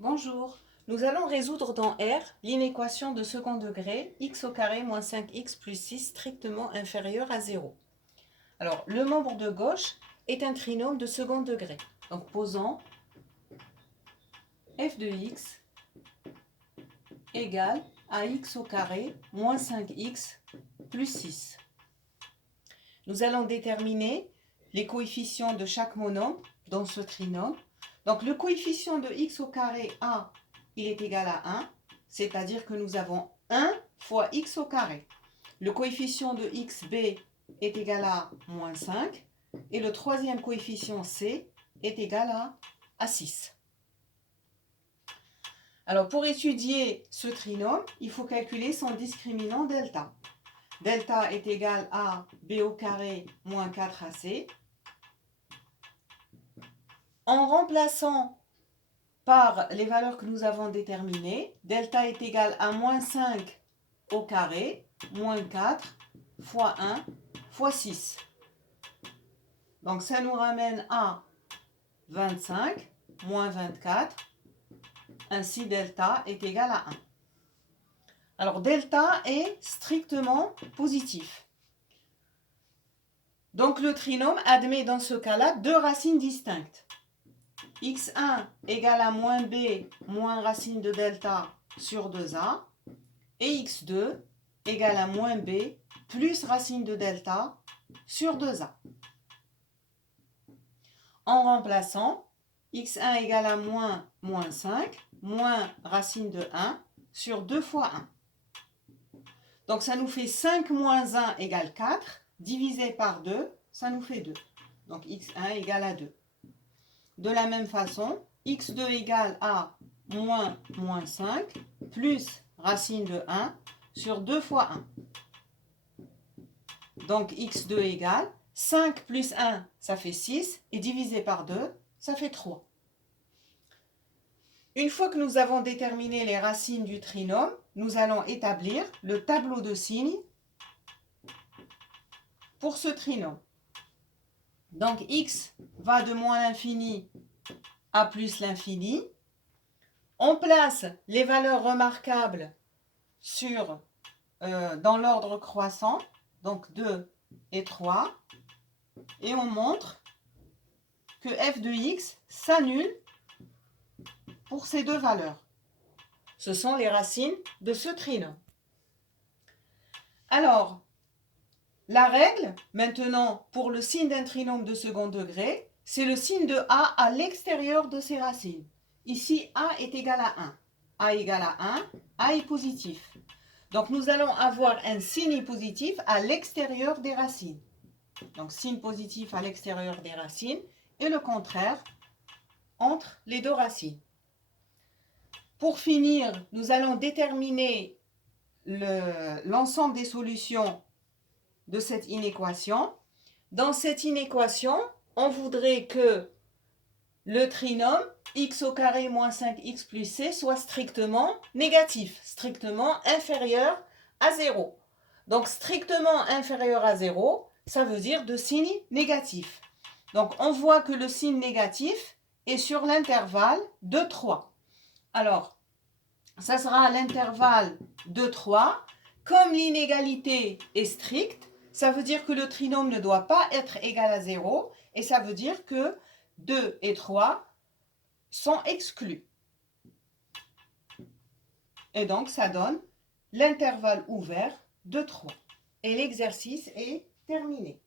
Bonjour, nous allons résoudre dans R l'inéquation de second degré x au carré moins 5x plus 6 strictement inférieur à 0. Alors, le membre de gauche est un trinôme de second degré. Donc, posons f de x égale à x au carré moins 5x plus 6. Nous allons déterminer les coefficients de chaque monombre dans ce trinôme. Donc, le coefficient de x au carré a, il est égal à 1, c'est-à-dire que nous avons 1 fois x au carré. Le coefficient de xb est égal à moins 5 et le troisième coefficient c est égal à 6. Alors, pour étudier ce trinôme, il faut calculer son discriminant delta. Delta est égal à b au carré moins 4ac. En remplaçant par les valeurs que nous avons déterminées, delta est égal à moins 5 au carré, moins 4 fois 1 fois 6. Donc ça nous ramène à 25 moins 24. Ainsi delta est égal à 1. Alors delta est strictement positif. Donc le trinôme admet dans ce cas-là deux racines distinctes. x1 égale à moins b moins racine de delta sur 2a et x2 égale à moins b plus racine de delta sur 2a. En remplaçant, x1 égale à moins 5 moins racine de 1 sur 2 fois 1. Donc ça nous fait 5 moins 1 égale 4, divisé par 2, ça nous fait 2. Donc x1 égale à 2. De la même façon, x2 égale à moins 5 plus racine de 1 sur 2 fois 1. Donc x2 égale 5 plus 1, ça fait 6, et divisé par 2, ça fait 3. Une fois que nous avons déterminé les racines du trinôme, nous allons établir le tableau de signes pour ce trinôme. Donc x va de moins l'infini à plus l'infini. On place les valeurs remarquables dans l'ordre croissant, donc 2 et 3, et on montre que f de x s'annule pour ces deux valeurs. Ce sont les racines de ce trinôme. Alors, la règle, maintenant, pour le signe d'un trinôme de second degré, c'est le signe de a à l'extérieur de ses racines. Ici, a est égal à 1. A égale à 1, a est positif. Donc, nous allons avoir un signe positif à l'extérieur des racines. Donc, signe positif à l'extérieur des racines et le contraire entre les deux racines. Pour finir, nous allons déterminer l'ensemble des solutions de cette inéquation. Dans cette inéquation, on voudrait que le trinôme x au carré moins 5x plus c soit strictement négatif, strictement inférieur à 0. Donc strictement inférieur à 0, ça veut dire de signe négatif. Donc on voit que le signe négatif est sur l'intervalle de 3. Alors, ça sera l'intervalle de 3. Comme l'inégalité est stricte, ça veut dire que le trinôme ne doit pas être égal à 0 et ça veut dire que 2 et 3 sont exclus. Et donc, ça donne l'intervalle ouvert de 3. Et l'exercice est terminé.